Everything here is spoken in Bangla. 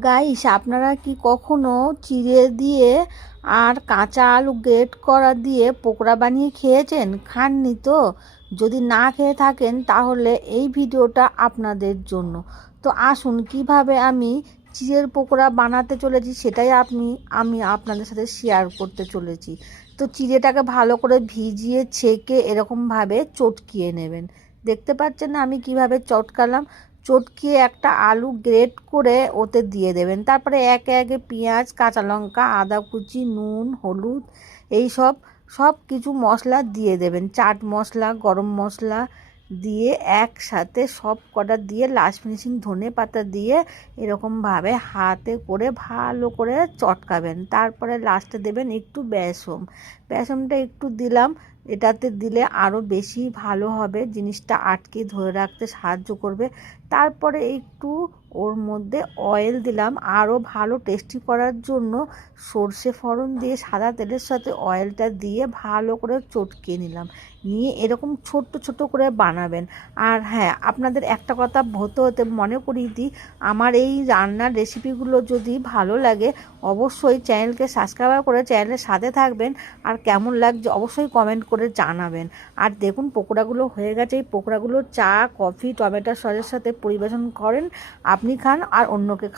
গাইস আপনারা কি কখনো চিড়ে দিয়ে আর কাঁচা আলু গ্রেট করা দিয়ে পকোড়া বানিয়ে খেয়েছেন? খাননি তো? যদি না খেয়ে থাকেন, তাহলে এই ভিডিওটা আপনাদের জন্য। তো আসুন, কীভাবে আমি চিড়ের পকোড়া বানাতে চলেছি সেটাই আপনি, আমি আপনাদের সাথে শেয়ার করতে চলেছি। তো চিড়েটাকে ভালো করে ভিজিয়ে ছেঁকে এরকমভাবে চটকিয়ে নেবেন। দেখতে পাচ্ছেন আমি কীভাবে চটকালাম? চটকিয়ে একটা আলু গ্রেট করে ওতে দিয়ে দেবেন। তারপরে একে একে পেঁয়াজ, কাঁচা লঙ্কা, আদা কুচি, নুন, হলুদ এই সব সব কিছু মশলা দিয়ে দেবেন। চাট মশলা, গরম মশলা দিয়ে একসাথে সব কটা দিয়ে লাস্ট ফিনিশিং ধনে পাতা দিয়ে এরকমভাবে হাতে করে ভালো করে চটকাবেন। তারপরে লাস্টে দেবেন একটু বেসম বেসমটা একটু দিলাম এটাতে দিলে আরও বেশি ভালো হবে, জিনিসটা আটকে ধরে রাখতে সাহায্য করবে। তারপরে একটু ওর মধ্যে অয়েল দিলাম আরও ভালো টেস্টি করার জন্য সর্ষে ফোড়ন দিয়ে সাদা তেলের সাথে অয়েলটা দিয়ে ভালো করে চটকে নিলাম। নিয়ে এরকম ছোট্ট ছোট করে বানাবেন। আর হ্যাঁ আপনাদের একটা কথা হতে হতে মনে করিয়ে দিই, আমার এই রান্নার রেসিপিগুলো যদি ভালো লাগে, অবশ্যই চ্যানেলকে সাবস্ক্রাইব করে চ্যানেলের সাথে থাকবেন। আর কেমন লাগছে অবশ্যই কমেন্ট করে জানাবেন। আর দেখুন, পকোড়াগুলো হয়ে গেছে। এই পকোড়াগুলো চা, কফি, টমেটো সসের সাথে পরিবেশন করেন। আপনি খান আর অন্যকে